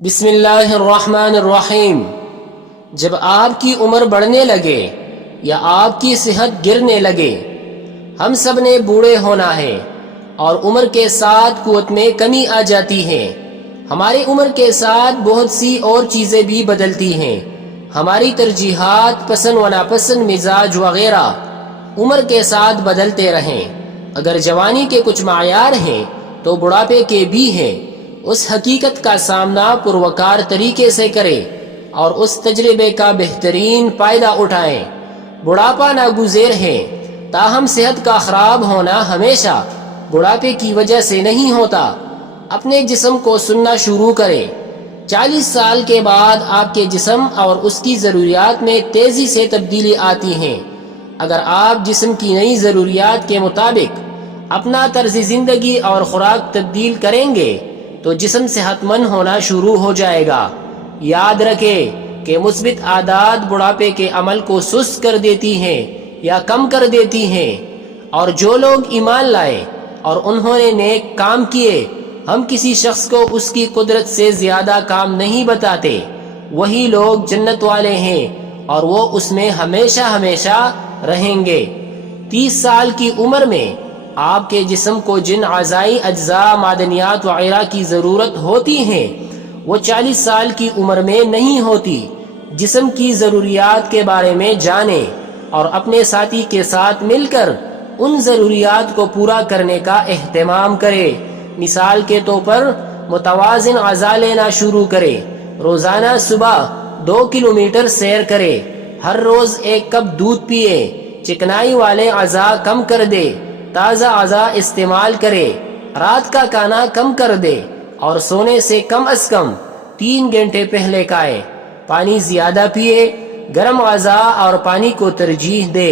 بسم اللہ الرحمن الرحیم۔ جب آپ کی عمر بڑھنے لگے یا آپ کی صحت گرنے لگے، ہم سب نے بوڑھے ہونا ہے اور عمر کے ساتھ قوت میں کمی آ جاتی ہے۔ ہماری عمر کے ساتھ بہت سی اور چیزیں بھی بدلتی ہیں، ہماری ترجیحات، پسند و ناپسند، مزاج وغیرہ عمر کے ساتھ بدلتے رہیں۔ اگر جوانی کے کچھ معیار ہیں تو بڑھاپے کے بھی ہیں۔ اس حقیقت کا سامنا پروکار طریقے سے کریں اور اس تجربے کا بہترین فائدہ اٹھائیں۔ بڑھاپا ناگزیر ہے، تاہم صحت کا خراب ہونا ہمیشہ بڑھاپے کی وجہ سے نہیں ہوتا۔ اپنے جسم کو سننا شروع کریں۔ 40 سال کے بعد آپ کے جسم اور اس کی ضروریات میں تیزی سے تبدیلی آتی ہے۔ اگر آپ جسم کی نئی ضروریات کے مطابق اپنا طرز زندگی اور خوراک تبدیل کریں گے تو جسم صحت مند ہونا شروع ہو جائے گا۔ یاد رکھیں کہ مثبت عادات بڑھاپے کے عمل کو سست کر دیتی ہیں یا کم کر دیتی ہیں، اور جو لوگ ایمان لائے اور انہوں نے نیک کام کیے، ہم کسی شخص کو اس کی قدرت سے زیادہ کام نہیں بتاتے، وہی لوگ جنت والے ہیں اور وہ اس میں ہمیشہ ہمیشہ رہیں گے۔ 30 سال کی عمر میں آپ کے جسم کو جن غذائی اجزاء، معدنیات وغیرہ کی ضرورت ہوتی ہیں وہ 40 سال کی عمر میں نہیں ہوتی۔ جسم کی ضروریات کے بارے میں جانیں اور اپنے ساتھی کے ساتھ مل کر ان ضروریات کو پورا کرنے کا اہتمام کریں۔ مثال کے طور پر متوازن غذا لینا شروع کریں۔ روزانہ صبح 2 کلومیٹر سیر کریں۔ ہر روز 1 کپ دودھ پیئے۔ چکنائی والے غذا کم کر دے۔ تازہ غذا استعمال کرے۔ رات کا کھانا کم کر دے اور سونے سے کم از کم 3 گھنٹے پہلے کھائے۔ پانی زیادہ پیے۔ گرم غذا اور پانی کو ترجیح دے۔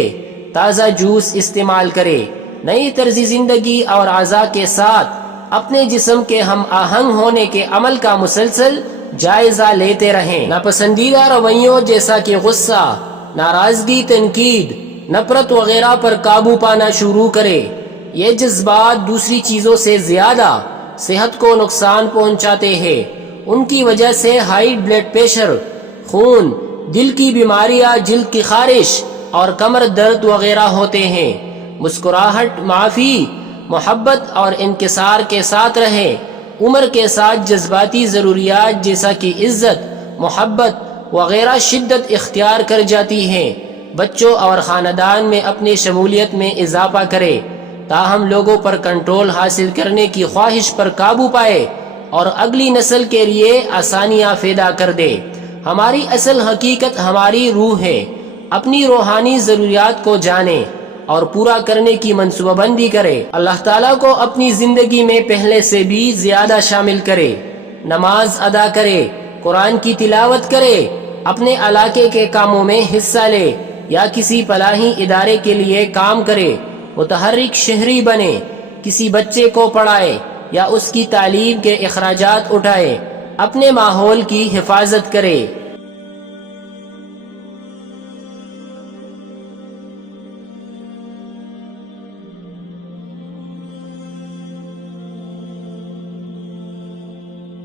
تازہ جوس استعمال کرے۔ نئی طرز زندگی اور غذا کے ساتھ اپنے جسم کے ہم آہنگ ہونے کے عمل کا مسلسل جائزہ لیتے رہیں۔ ناپسندیدہ رویوں جیسا کہ غصہ، ناراضگی، تنقید، نفرت وغیرہ پر قابو پانا شروع کرے۔ یہ جذبات دوسری چیزوں سے زیادہ صحت کو نقصان پہنچاتے ہیں۔ ان کی وجہ سے ہائی بلڈ پریشر، خون، دل کی بیماریاں، جلد کی خارش اور کمر درد وغیرہ ہوتے ہیں۔ مسکراہٹ، معافی، محبت اور انکسار کے ساتھ رہیں۔ عمر کے ساتھ جذباتی ضروریات جیسا کہ عزت، محبت وغیرہ شدت اختیار کر جاتی ہیں۔ بچوں اور خاندان میں اپنی شمولیت میں اضافہ کرے تاہم لوگوں پر کنٹرول حاصل کرنے کی خواہش پر قابو پائے اور اگلی نسل کے لیے آسانیاں پیدا کر دے۔ ہماری اصل حقیقت ہماری روح ہے۔ اپنی روحانی ضروریات کو جانیں اور پورا کرنے کی منصوبہ بندی کرے۔ اللہ تعالیٰ کو اپنی زندگی میں پہلے سے بھی زیادہ شامل کرے۔ نماز ادا کرے، قرآن کی تلاوت کرے، اپنے علاقے کے کاموں میں حصہ لے یا کسی فلاحی ادارے کے لیے کام کرے۔ متحرک شہری بنے، کسی بچے کو پڑھائے یا اس کی تعلیم کے اخراجات اٹھائے، اپنے ماحول کی حفاظت کرے۔